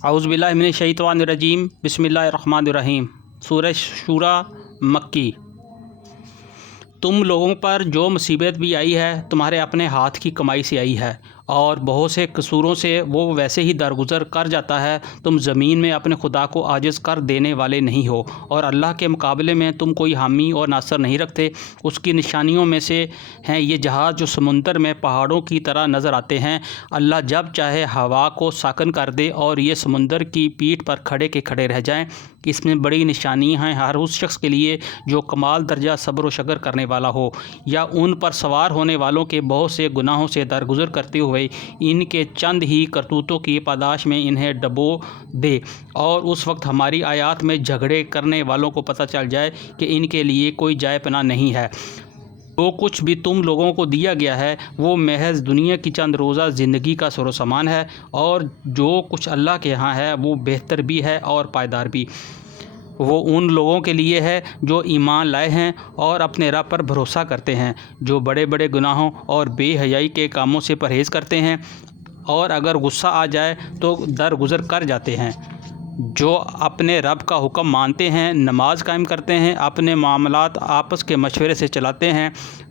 اعوذ باللہ من الشیطان الرجیم، بسم اللہ الرحمن الرحیم۔ سورہ شورى مکی۔ تم لوگوں پر جو مصیبت بھی آئی ہے تمہارے اپنے ہاتھ کی کمائی سے آئی ہے، اور بہت سے قصوروں سے وہ ویسے ہی درگزر کر جاتا ہے۔ تم زمین میں اپنے خدا کو عاجز کر دینے والے نہیں ہو، اور اللہ کے مقابلے میں تم کوئی حامی اور ناصر نہیں رکھتے۔ اس کی نشانیوں میں سے ہیں یہ جہاز جو سمندر میں پہاڑوں کی طرح نظر آتے ہیں۔ اللہ جب چاہے ہوا کو ساکن کر دے اور یہ سمندر کی پیٹھ پر کھڑے کے کھڑے رہ جائیں۔ اس میں بڑی نشانیاں ہیں ہر اس شخص کے لیے جو کمال درجہ صبر و شکر کرنے والا ہو، یا ان پر سوار ہونے والوں کے بہت سے گناہوں سے درگزر کرتے ہوئے ان کے چند ہی کرتوتوں کی پاداش میں انہیں ڈبو دے، اور اس وقت ہماری آیات میں جھگڑے کرنے والوں کو پتہ چل جائے کہ ان کے لیے کوئی جائے پناہ نہیں ہے۔ جو کچھ بھی تم لوگوں کو دیا گیا ہے وہ محض دنیا کی چند روزہ زندگی کا سر و سامان ہے، اور جو کچھ اللہ کے ہاں ہے وہ بہتر بھی ہے اور پائیدار بھی۔ وہ ان لوگوں کے لیے ہے جو ایمان لائے ہیں اور اپنے رب پر بھروسہ کرتے ہیں، جو بڑے بڑے گناہوں اور بے حیائی کے کاموں سے پرہیز کرتے ہیں، اور اگر غصہ آ جائے تو درگزر کر جاتے ہیں، جو اپنے رب کا حکم مانتے ہیں، نماز قائم کرتے ہیں، اپنے معاملات آپس کے مشورے سے چلاتے ہیں۔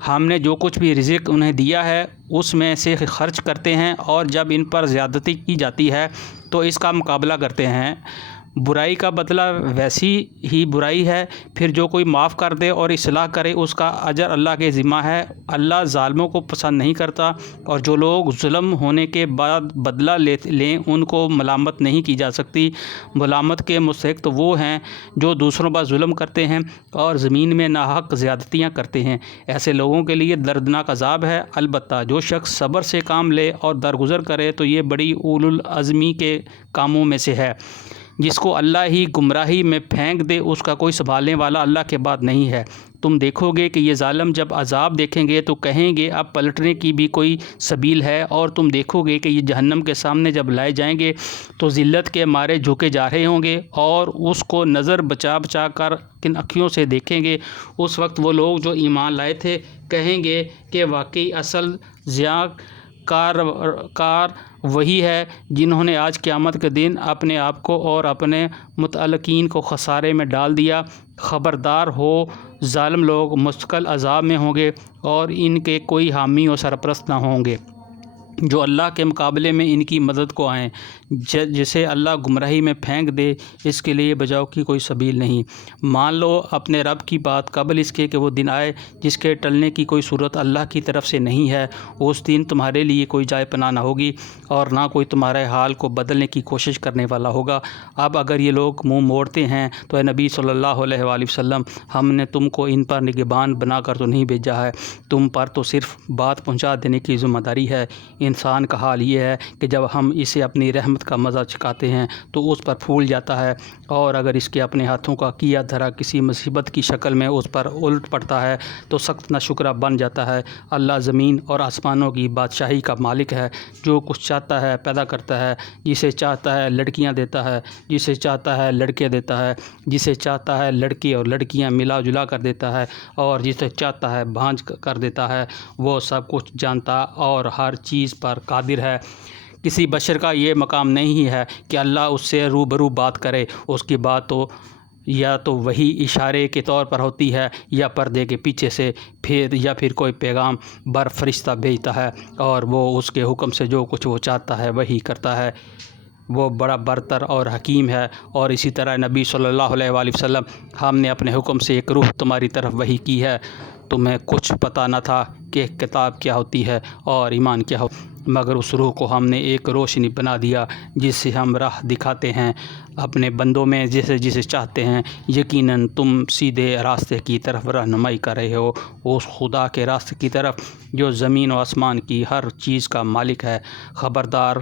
ہم نے جو کچھ بھی رزق انہیں دیا ہے اس میں سے خرچ کرتے ہیں، اور جب ان پر زیادتی کی جاتی ہے تو اس کا مقابلہ کرتے ہیں۔ برائی کا بدلہ ویسی ہی برائی ہے، پھر جو کوئی معاف کر دے اور اصلاح کرے اس کا اجر اللہ کے ذمہ ہے۔ اللہ ظالموں کو پسند نہیں کرتا، اور جو لوگ ظلم ہونے کے بعد بدلہ لیں ان کو ملامت نہیں کی جا سکتی۔ ملامت کے مستحق تو وہ ہیں جو دوسروں پر ظلم کرتے ہیں اور زمین میں ناحق زیادتیاں کرتے ہیں۔ ایسے لوگوں کے لیے دردناک عذاب ہے۔ البتہ جو شخص صبر سے کام لے اور درگزر کرے تو یہ بڑی اولو العزمی کے کاموں میں سے ہے۔ جس کو اللہ ہی گمراہی میں پھینک دے اس کا کوئی سنبھالنے والا اللہ کے بعد نہیں ہے۔ تم دیکھو گے کہ یہ ظالم جب عذاب دیکھیں گے تو کہیں گے اب پلٹنے کی بھی کوئی سبیل ہے، اور تم دیکھو گے کہ یہ جہنم کے سامنے جب لائے جائیں گے تو ذلت کے مارے جھکے جا رہے ہوں گے، اور اس کو نظر بچا بچا کر کن اکھیوں سے دیکھیں گے۔ اس وقت وہ لوگ جو ایمان لائے تھے کہیں گے کہ واقعی اصل ضیاء کار وہی ہے جنہوں نے آج قیامت کے دن اپنے آپ کو اور اپنے متعلقین کو خسارے میں ڈال دیا۔ خبردار ہو، ظالم لوگ مستقل عذاب میں ہوں گے اور ان کے کوئی حامی و سرپرست نہ ہوں گے جو اللہ کے مقابلے میں ان کی مدد کو آئیں۔ جسے اللہ گمراہی میں پھینک دے اس کے لیے بچاؤ کی کوئی سبیل نہیں۔ مان لو اپنے رب کی بات قبل اس کے کہ وہ دن آئے جس کے ٹلنے کی کوئی صورت اللہ کی طرف سے نہیں ہے۔ اس دن تمہارے لیے کوئی جائے پناہ نہ ہوگی، اور نہ کوئی تمہارے حال کو بدلنے کی کوشش کرنے والا ہوگا۔ اب اگر یہ لوگ منہ موڑتے ہیں تو اے نبی صلی اللہ علیہ وآلہ وسلم، ہم نے تم کو ان پر نگہبان بنا کر تو نہیں بھیجا ہے، تم پر تو صرف بات پہنچا دینے کی ذمہ داری ہے۔ انسان کا حال یہ ہے کہ جب ہم اسے اپنی رحمت کا مزہ چکھاتے ہیں تو اس پر پھول جاتا ہے، اور اگر اس کے اپنے ہاتھوں کا کیا دھرا کسی مصیبت کی شکل میں اس پر الٹ پڑتا ہے تو سخت ناشکرا بن جاتا ہے۔ اللہ زمین اور آسمانوں کی بادشاہی کا مالک ہے، جو کچھ چاہتا ہے پیدا کرتا ہے، جسے چاہتا ہے لڑکیاں دیتا ہے، جسے چاہتا ہے لڑکے دیتا ہے، جسے چاہتا ہے لڑکے اور لڑکیاں ملا جلا کر دیتا ہے، اور جسے چاہتا ہے بھانج کر دیتا ہے۔ وہ سب کچھ جانتا اور ہر چیز پر قادر ہے۔ کسی بشر کا یہ مقام نہیں ہے کہ اللہ اس سے روبرو بات کرے۔ اس کی بات تو یا تو وہی اشارے کے طور پر ہوتی ہے، یا پردے کے پیچھے سے، یا پھر کوئی پیغام بر فرشتہ بھیجتا ہے، اور وہ اس کے حکم سے جو کچھ وہ چاہتا ہے وہی کرتا ہے۔ وہ بڑا برتر اور حکیم ہے۔ اور اسی طرح نبی صلی اللہ علیہ وآلہ وسلم، ہم نے اپنے حکم سے ایک روح تمہاری طرف وحی کی ہے۔ تمہیں کچھ پتہ نہ تھا کہ کتاب کیا ہوتی ہے اور ایمان کیا ہوتا ہے، مگر اس روح کو ہم نے ایک روشنی بنا دیا جس سے ہم راہ دکھاتے ہیں اپنے بندوں میں جسے چاہتے ہیں۔ یقیناً تم سیدھے راستے کی طرف رہنمائی کر رہے ہو، اس خدا کے راستے کی طرف جو زمین و آسمان کی ہر چیز کا مالک ہے۔ خبردار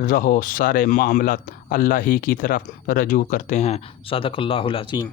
رہو، سارے معاملات اللہ ہی کی طرف رجوع کرتے ہیں۔ صدق اللہ العظیم۔